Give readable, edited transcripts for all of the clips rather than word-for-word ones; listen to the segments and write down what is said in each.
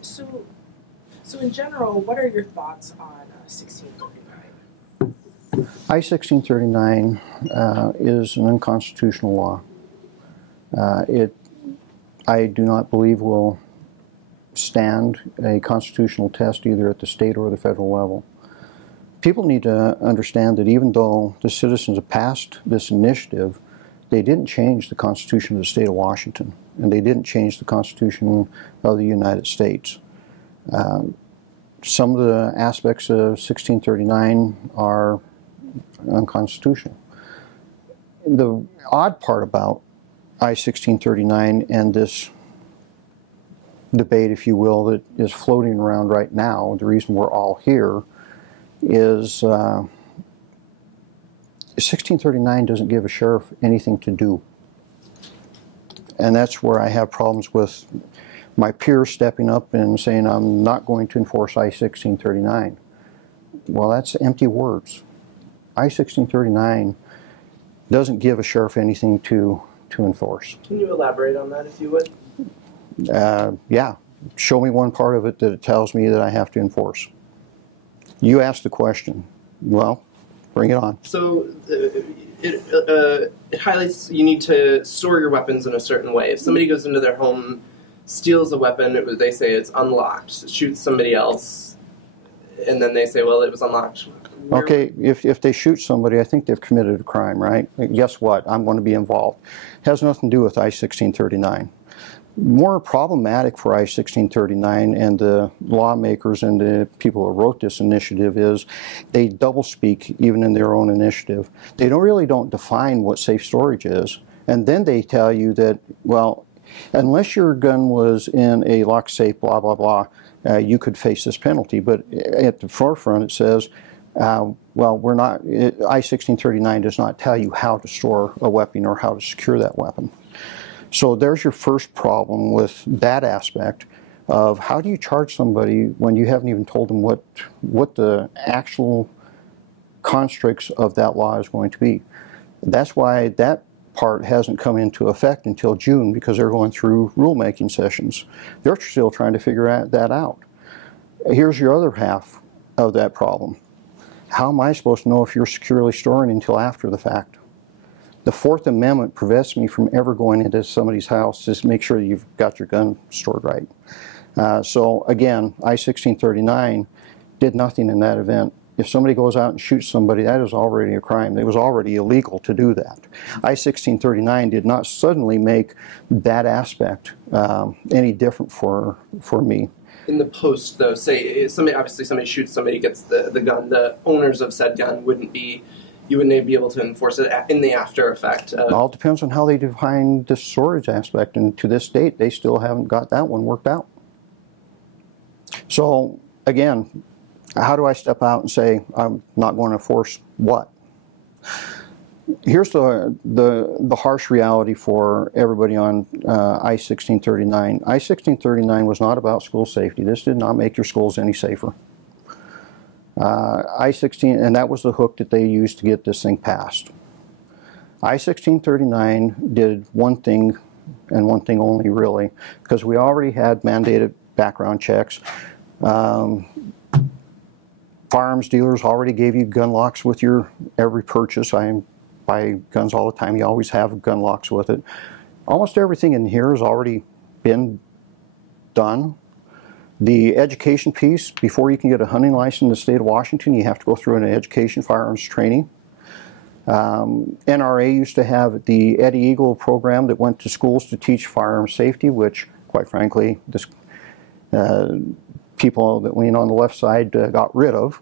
So in general, what are your thoughts on 1639? I-1639 is an unconstitutional law. I do not believe will stand a constitutional test either at the state or the federal level. People need to understand that even though the citizens have passed this initiative, they didn't change the Constitution of the state of Washington, and they didn't change the Constitution of the United States. Some of the aspects of 1639 are unconstitutional. The odd part about I-1639 and this debate, if you will, that is floating around right now, the reason we're all here, is 1639 doesn't give a sheriff anything to do. And that's where I have problems with my peers stepping up and saying, I'm not going to enforce I-1639. Well, that's empty words. I-1639 doesn't give a sheriff anything to enforce. Can you elaborate on that, if you would? Yeah. Show me one part of it that it tells me that I have to enforce. You asked the question. Well, bring it on. So it highlights you need to store your weapons in a certain way. If somebody goes into their home, steals a weapon, they say it's unlocked, shoots somebody else, and then they say, well, it was unlocked. Okay, if they shoot somebody, I think they've committed a crime, right? Guess what? I'm going to be involved. It has nothing to do with I-1639. More problematic for I-1639 and the lawmakers and the people who wrote this initiative is they doublespeak even in their own initiative. They really don't define what safe storage is, and then they tell you that, well, unless your gun was in a locked safe, blah, blah, blah, you could face this penalty. But at the forefront it says, well, I-1639 does not tell you how to store a weapon or how to secure that weapon. So there's your first problem with that aspect of how do you charge somebody when you haven't even told them what the actual constructs of that law is going to be. That's why that part hasn't come into effect until June, because they're going through rulemaking sessions. They're still trying to figure that out. Here's your other half of that problem. How am I supposed to know if you're securely storing until after the fact? The Fourth Amendment prevents me from ever going into somebody's house to make sure you've got your gun stored right. So again, I-1639 did nothing in that event. If somebody goes out and shoots somebody, that is already a crime. It was already illegal to do that. I-1639 did not suddenly make that aspect any different for me. In the post, though, say obviously somebody shoots somebody, gets the gun, the owners of said gun you wouldn't be able to enforce it in the after effect. It all depends on how they define the storage aspect, and to this date they still haven't got that one worked out. So again, how do I step out and say I'm not going to enforce what? Here's the harsh reality for everybody on I-1639. I-1639 was not about school safety. This did not make your schools any safer. I-16, and that was the hook that they used to get this thing passed. I-1639 did one thing, and one thing only really, because we already had mandated background checks. Firearms dealers already gave you gun locks with your every purchase. I buy guns all the time. You always have gun locks with it. Almost everything in here has already been done. The education piece, before you can get a hunting license in the state of Washington, you have to go through an education firearms training. NRA used to have the Eddie Eagle program that went to schools to teach firearms safety, which, quite frankly, people that lean on the left side got rid of.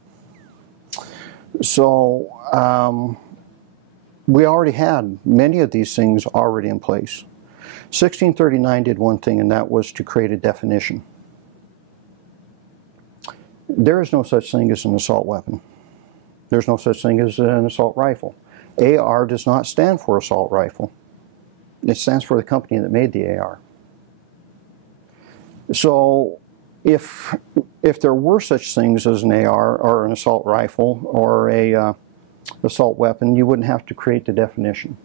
So we already had many of these things already in place. 1639 did one thing, and that was to create a definition. There is no such thing as an assault weapon. There's no such thing as an assault rifle. AR does not stand for assault rifle. It stands for the company that made the AR. So if there were such things as an AR or an assault rifle or a assault weapon, you wouldn't have to create the definition.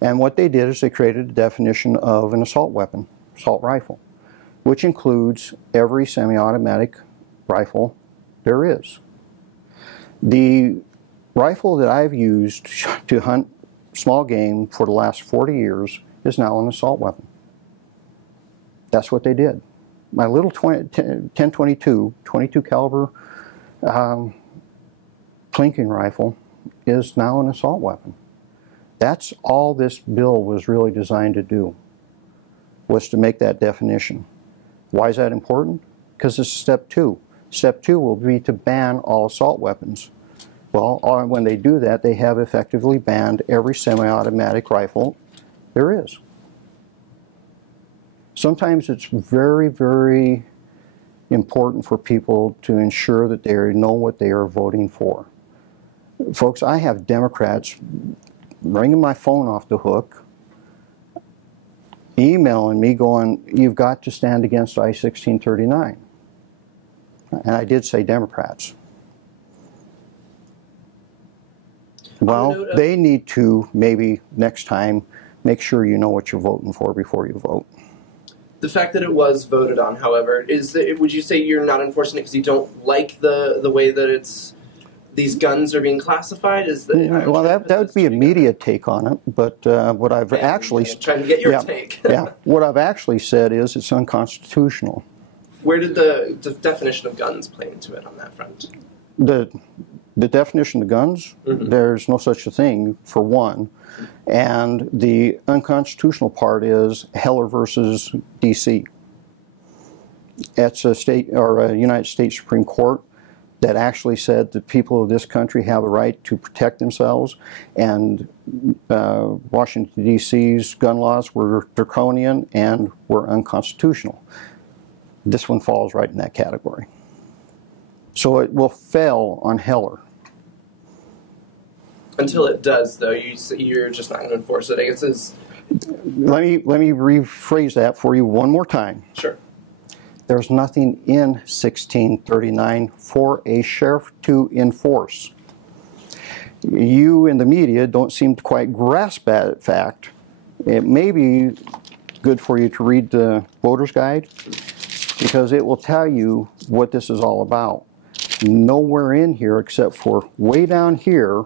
And what they did is they created a definition of an assault weapon, assault rifle. which includes every semi-automatic rifle there is. The rifle that I've used to hunt small game for the last 40 years is now an assault weapon. That's what they did. My little 1022, 22 caliber plinking rifle is now an assault weapon. That's all this bill was really designed to do, was to make that definition. Why is that important? Because it's step 2. Step 2 will be to ban all assault weapons. Well, when they do that, they have effectively banned every semi-automatic rifle there is. Sometimes it's very, very important for people to ensure that they know what they are voting for. Folks, I have Democrats ringing my phone off the hook, emailing me going, "You've got to stand against I-1639." And I did say Democrats. Well, they need to maybe next time make sure you know what you're voting for before you vote. The fact that it was voted on, however, would you say you're not enforcing it because you don't like the way that these guns are being classified? Well, that would be a media take on it, but what I've actually trying to get your take. What I've actually said is it's unconstitutional. Where did the definition of guns play into it on that front? The definition of guns, there's no such a thing, for one. And the unconstitutional part is Heller versus D.C. It's a state or a United States Supreme Court that actually said that people of this country have a right to protect themselves, and Washington, D.C.'s gun laws were draconian and were unconstitutional. This one falls right in that category. So it will fail on Heller. Until it does, though, you're just not going to enforce it. I guess Let me rephrase that for you one more time. Sure. There's nothing in 1639 for a sheriff to enforce. You in the media don't seem to quite grasp that fact. It may be good for you to read the voter's guide, because it will tell you what this is all about. Nowhere in here, except for way down here,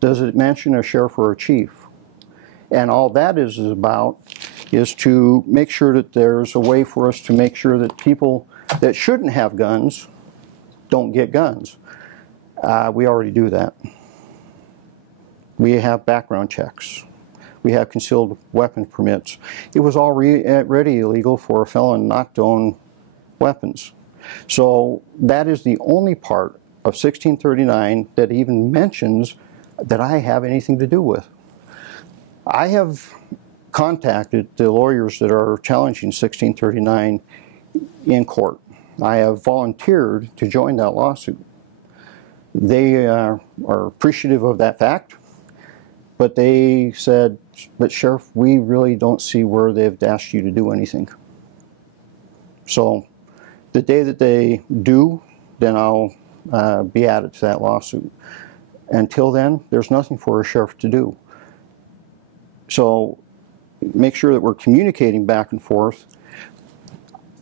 does it mention a sheriff or a chief. And all that is about is to make sure that there's a way for us to make sure that people that shouldn't have guns don't get guns. We already do that. We have background checks. We have concealed weapon permits. It was already illegal for a felon not to own weapons. So that is the only part of 1639 that even mentions that I have anything to do with. I have contacted the lawyers that are challenging 1639 in court. I have volunteered to join that lawsuit. They are appreciative of that fact, but they said, "But Sheriff, we really don't see where they've asked you to do anything." So the day that they do, then I'll be added to that lawsuit. Until then, there's nothing for a sheriff to do. So make sure that we're communicating back and forth.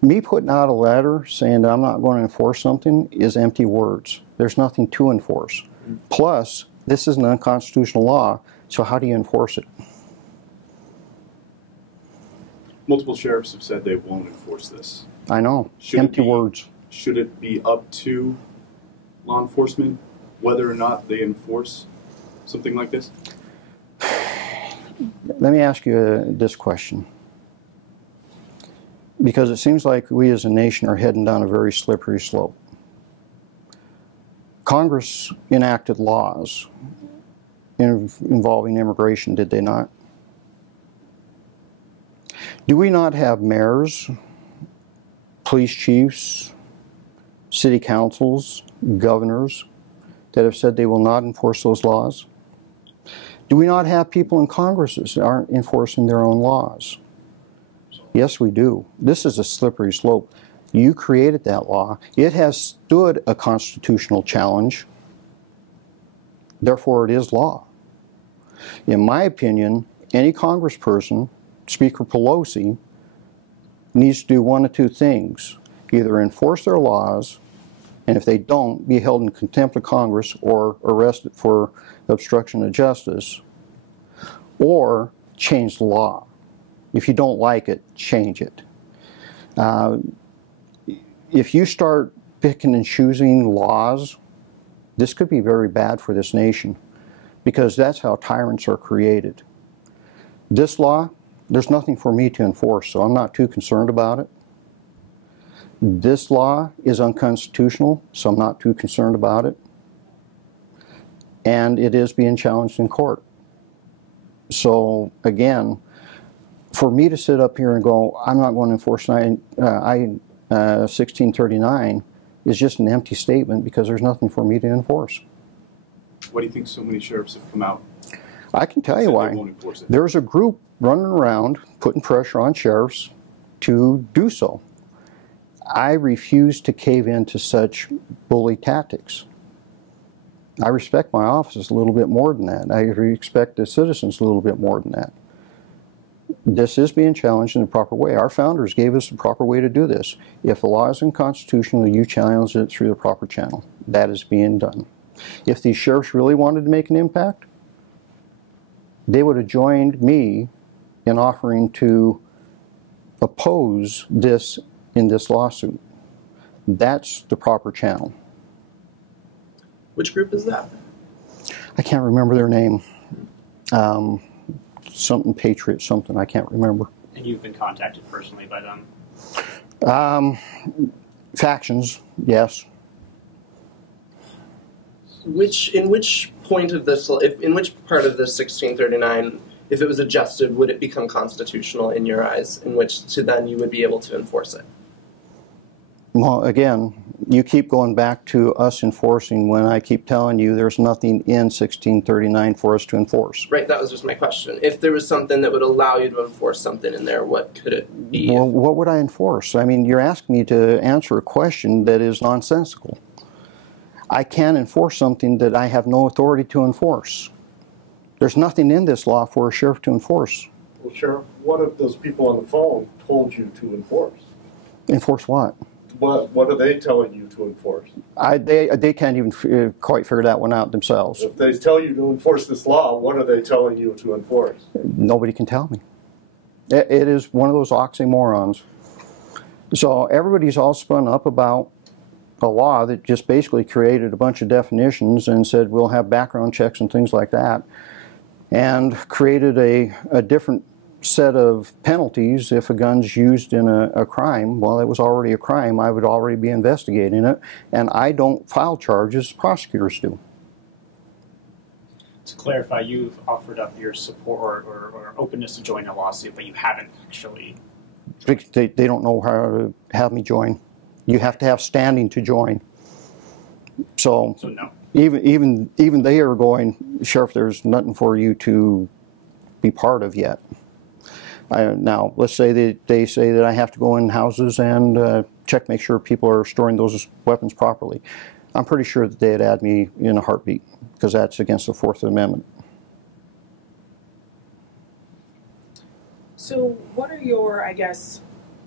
Me putting out a letter saying that I'm not going to enforce something is empty words. There's nothing to enforce. Plus, this is an unconstitutional law, so how do you enforce it? Multiple sheriffs have said they won't enforce this. I know. Empty words. Should it be up to law enforcement whether or not they enforce something like this? Let me ask you this question, because it seems like we as a nation are heading down a very slippery slope. Congress enacted laws involving immigration, did they not? Do we not have mayors, police chiefs, city councils, governors that have said they will not enforce those laws? Do we not have people in Congresses that aren't enforcing their own laws? Yes, we do. This is a slippery slope. You created that law. It has stood a constitutional challenge. Therefore, it is law. In my opinion, any congressperson, Speaker Pelosi, needs to do one of two things: either enforce their laws, and if they don't, be held in contempt of Congress or arrested for obstruction of justice, or change the law. If you don't like it, change it. If you start picking and choosing laws, this could be very bad for this nation, because that's how tyrants are created. This law, there's nothing for me to enforce, so I'm not too concerned about it. This law is unconstitutional, so I'm not too concerned about it. And it is being challenged in court. So again, for me to sit up here and go, I'm not going to enforce 1639 is just an empty statement, because there's nothing for me to enforce. Why do you think so many sheriffs have come out? I can tell you why. There's a group running around putting pressure on sheriffs to do so. I refuse to cave into such bully tactics. I respect my office a little bit more than that. I respect the citizens a little bit more than that. This is being challenged in the proper way. Our founders gave us the proper way to do this. If the law is unconstitutional, you challenge it through the proper channel. That is being done. If these sheriffs really wanted to make an impact, they would have joined me in offering to oppose this in this lawsuit. That's the proper channel. Which group is that? I can't remember their name. Something Patriot, something, I can't remember. And you've been contacted personally by them? Factions, yes. In which point of this, in which part of this 1639, if it was adjusted, would it become constitutional in your eyes, in which to then you would be able to enforce it? Well, again, you keep going back to us enforcing when I keep telling you there's nothing in 1639 for us to enforce. Right, that was just my question. If there was something that would allow you to enforce something in there, what could it be? Well, what would I enforce? I mean, you're asking me to answer a question that is nonsensical. I can't enforce something that I have no authority to enforce. There's nothing in this law for a sheriff to enforce. Well, Sheriff, what if those people on the phone told you to enforce? Enforce what? What are they telling you to enforce? They can't even quite figure that one out themselves. If they tell you to enforce this law, what are they telling you to enforce? Nobody can tell me. It is one of those oxymorons. So everybody's all spun up about a law that just basically created a bunch of definitions and said we'll have background checks and things like that, and created a different set of penalties if a gun's used in a crime. Well, it was already a crime. I would already be investigating it, and I don't file charges, prosecutors do. To clarify, you've offered up your support or openness to join a lawsuit, but you haven't actually. They don't know how to have me join. You have to have standing to join. So no. Even they are going, Sheriff, there's nothing for you to be part of yet. Now, let's say that they say that I have to go in houses and make sure people are storing those weapons properly. I'm pretty sure that they'd add me in a heartbeat, because that's against the Fourth Amendment. So what are your, I guess,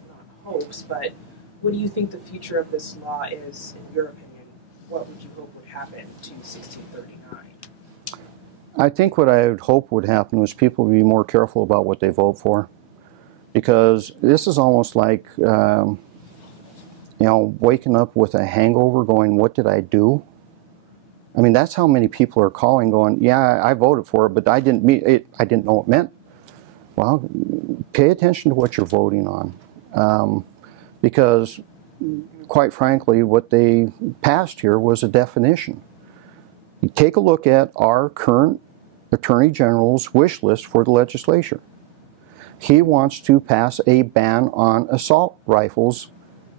not hopes, but what do you think the future of this law is, in your opinion? What would you hope would happen to 1639? I think what I would hope would happen was people would be more careful about what they vote for. Because this is almost like, waking up with a hangover going, what did I do? I mean, that's how many people are calling going, yeah, I voted for it, but I didn't know what it meant. Well, pay attention to what you're voting on. Because, quite frankly, what they passed here was a definition. You take a look at our current Attorney General's wish list for the legislature. He wants to pass a ban on assault rifles.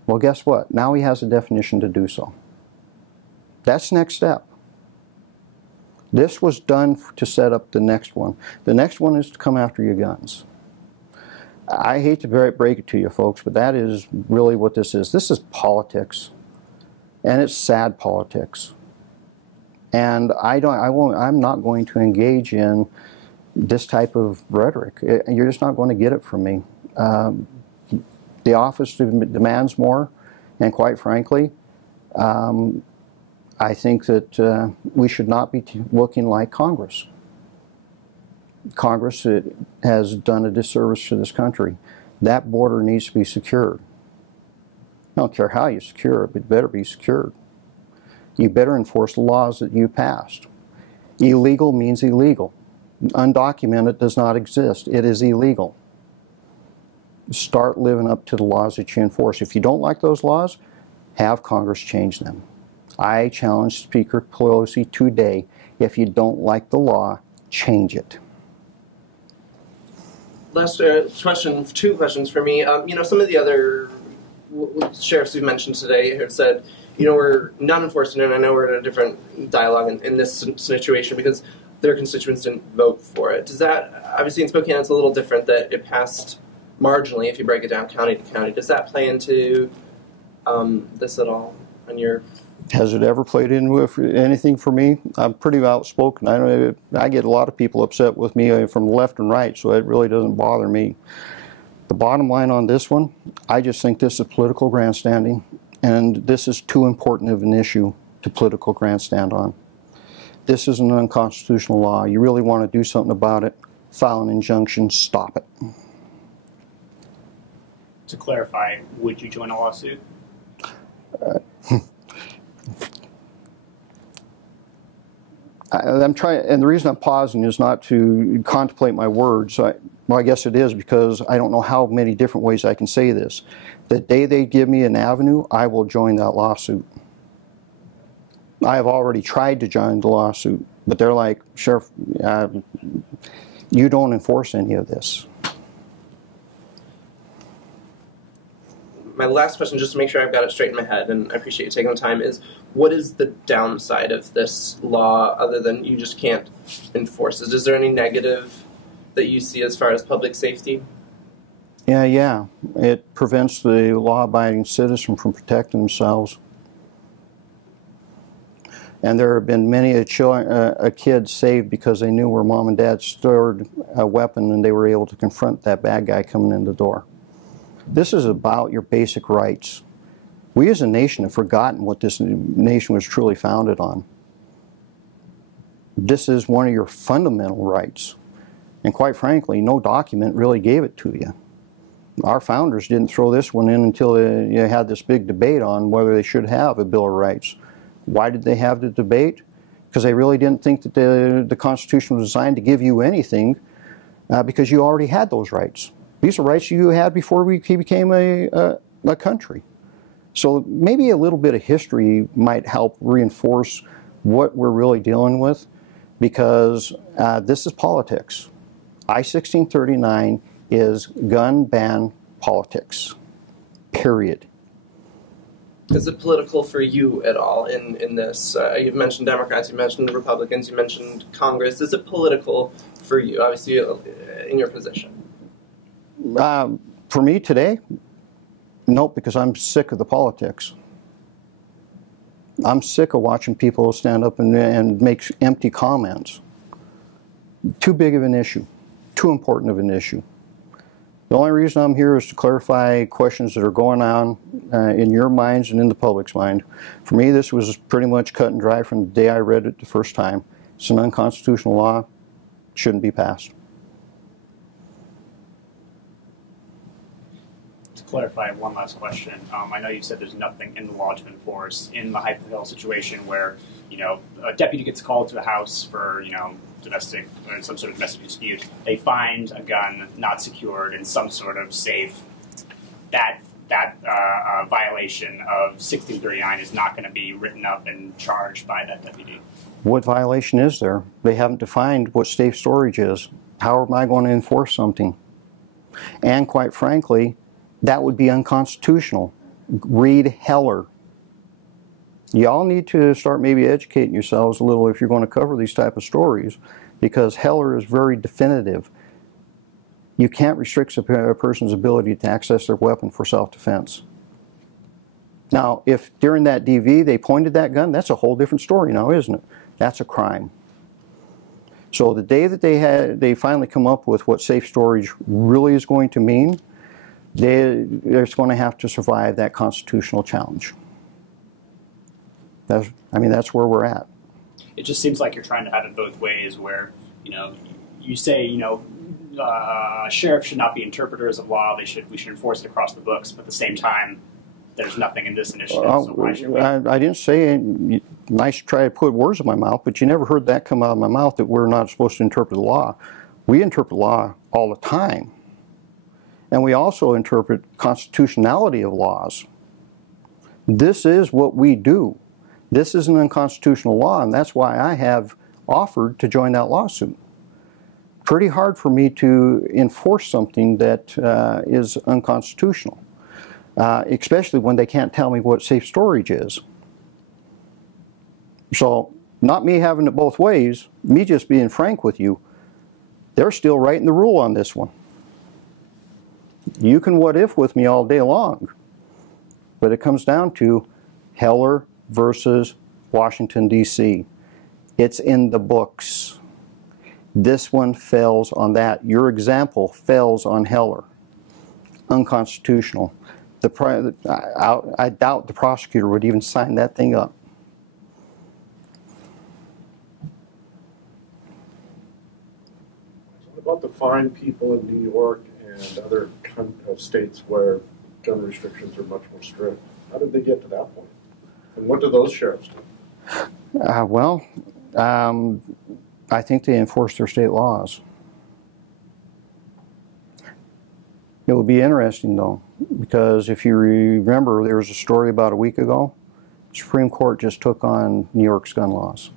Well, guess what? Now he has a definition to do so. That's the next step. This was done to set up the next one. The next one is to come after your guns. I hate to break it to you folks, but that is really what this is. This is politics, and it's sad politics. And I'm not going to engage in this type of rhetoric. You're just not going to get it from me. The office demands more, and quite frankly, I think that we should not be looking like Congress. Congress has done a disservice to this country. That border needs to be secured. I don't care how you secure it, but it better be secured. You better enforce the laws that you passed. Illegal means illegal. Undocumented does not exist. It is illegal. Start living up to the laws that you enforce. If you don't like those laws, have Congress change them. I challenge Speaker Pelosi today, if you don't like the law, change it. Last question, two questions for me. Some of the other sheriffs we've mentioned today have said, we're not enforcing it. I know we're in a different dialogue in this situation because their constituents didn't vote for it. Does that, obviously in Spokane it's a little different that it passed marginally if you break it down county to county. Does that play into this at all on your... Has it ever played in with anything for me? I'm pretty outspoken. I get a lot of people upset with me from left and right, so it really doesn't bother me. The bottom line on this one, I just think this is political grandstanding, and this is too important of an issue to political grandstand on. This is an unconstitutional law. You really want to do something about it, file an injunction, stop it. To clarify, would you join a lawsuit? I'm trying, and the reason I'm pausing is not to contemplate my words. Well, I guess it is because I don't know how many different ways I can say this. The day they give me an avenue, I will join that lawsuit. I have already tried to join the lawsuit, but they're like, Sheriff, you don't enforce any of this. My last question, just to make sure I've got it straight in my head, and I appreciate you taking the time, is what is the downside of this law other than you just can't enforce it? Is there any negative that you see as far as public safety? Yeah. It prevents the law-abiding citizen from protecting themselves. And there have been many a kid saved because they knew where mom and dad stored a weapon and they were able to confront that bad guy coming in the door. This is about your basic rights. We as a nation have forgotten what this nation was truly founded on. This is one of your fundamental rights. And quite frankly, no document really gave it to you. Our founders didn't throw this one in until you had this big debate on whether they should have a Bill of Rights. Why did they have the debate? Because they really didn't think that the Constitution was designed to give you anything because you already had those rights. These are rights you had before we became a country. So maybe a little bit of history might help reinforce what we're really dealing with, because this is politics. I-1639 is gun ban politics, period. Is it political for you at all in this? You've mentioned Democrats, you mentioned Republicans, you mentioned Congress. Is it political for you, obviously, in your position? For me today, nope, because I'm sick of the politics. I'm sick of watching people stand up and make empty comments. Too big of an issue, too important of an issue. The only reason I'm here is to clarify questions that are going on in your minds and in the public's mind. For me, this was pretty much cut and dry from the day I read it the first time. It's an unconstitutional law, shouldn't be passed. Clarify one last question. I know you said there's nothing in the law to enforce. In the hypothetical situation where, a deputy gets called to a house for, domestic or some sort of domestic dispute, they find a gun not secured in some sort of safe. That violation of 1639 is not going to be written up and charged by that deputy. What violation is there? They haven't defined what safe storage is. How am I going to enforce something? And quite frankly, that would be unconstitutional. Read Heller. Y'all need to start maybe educating yourselves a little if you're going to cover these type of stories, because Heller is very definitive. You can't restrict a person's ability to access their weapon for self-defense. Now, if during that DV they pointed that gun, that's a whole different story now, isn't it? That's a crime. So the day that they finally come up with what safe storage really is going to mean, they're going to have to survive that constitutional challenge. I mean, that's where we're at. It just seems like you're trying to have it both ways, where, you know, you say, you know, sheriffs should not be interpreters of law. We should enforce it across the books. But at the same time, there's nothing in this initiative. So why should we? I didn't say, nice try to put words in my mouth, but you never heard that come out of my mouth, that we're not supposed to interpret the law. We interpret law all the time. And we also interpret constitutionality of laws. This is what we do. This is an unconstitutional law, and that's why I have offered to join that lawsuit. Pretty hard for me to enforce something that is unconstitutional, especially when they can't tell me what safe storage is. So, not me having it both ways, me just being frank with you, they're still writing the rule on this one. You can what if with me all day long, but it comes down to Heller versus Washington, D.C. It's in the books. This one fails on that. Your example fails on Heller. Unconstitutional. I doubt the prosecutor would even sign that thing up. What about the fine people in New York and other states where gun restrictions are much more strict? How did they get to that point? And what do those sheriffs do? I think they enforce their state laws. It will be interesting, though, because if you remember, there was a story about a week ago. The Supreme Court just took on New York's gun laws.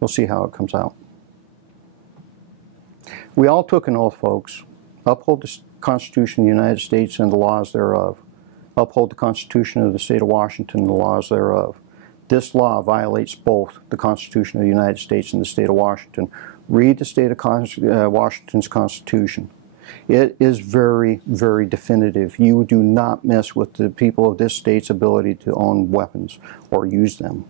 We'll see how it comes out. We all took an oath, folks. Uphold the Constitution of the United States and the laws thereof. Uphold the Constitution of the State of Washington and the laws thereof. This law violates both the Constitution of the United States and the State of Washington. Read the State of Washington's Constitution. It is very, very definitive. You do not mess with the people of this state's ability to own weapons or use them.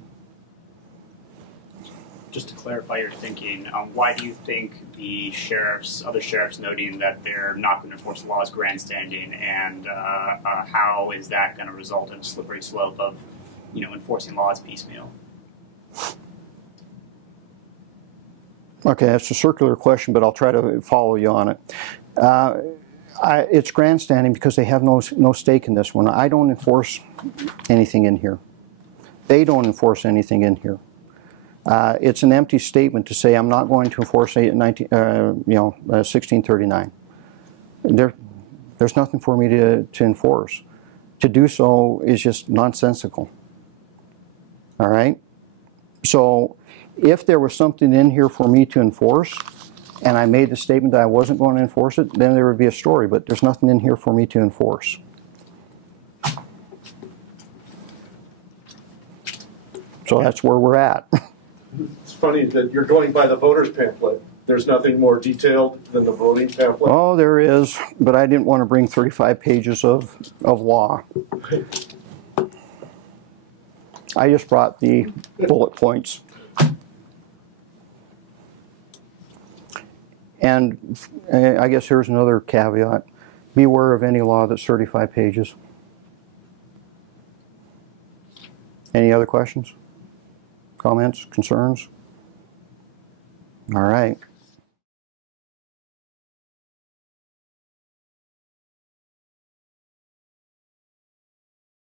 Just to clarify your thinking, why do you think the other sheriffs noting that they're not going to enforce the law is grandstanding, and how is that going to result in a slippery slope of, enforcing laws piecemeal? Okay, that's a circular question, but I'll try to follow you on it. It's grandstanding because they have no stake in this one. I don't enforce anything in here. They don't enforce anything in here. It's an empty statement to say I'm not going to enforce 1639. There's nothing for me to enforce. To do so is just nonsensical. All right? So if there was something in here for me to enforce, and I made the statement that I wasn't going to enforce it, then there would be a story, but there's nothing in here for me to enforce. So that's where we're at. It's funny that you're going by the voter's pamphlet. There's nothing more detailed than the voting pamphlet. Oh, there is, but I didn't want to bring 35 pages of law. I just brought the bullet points. And I guess here's another caveat. Beware of any law that's 35 pages. Any other questions? Comments? Concerns? All right.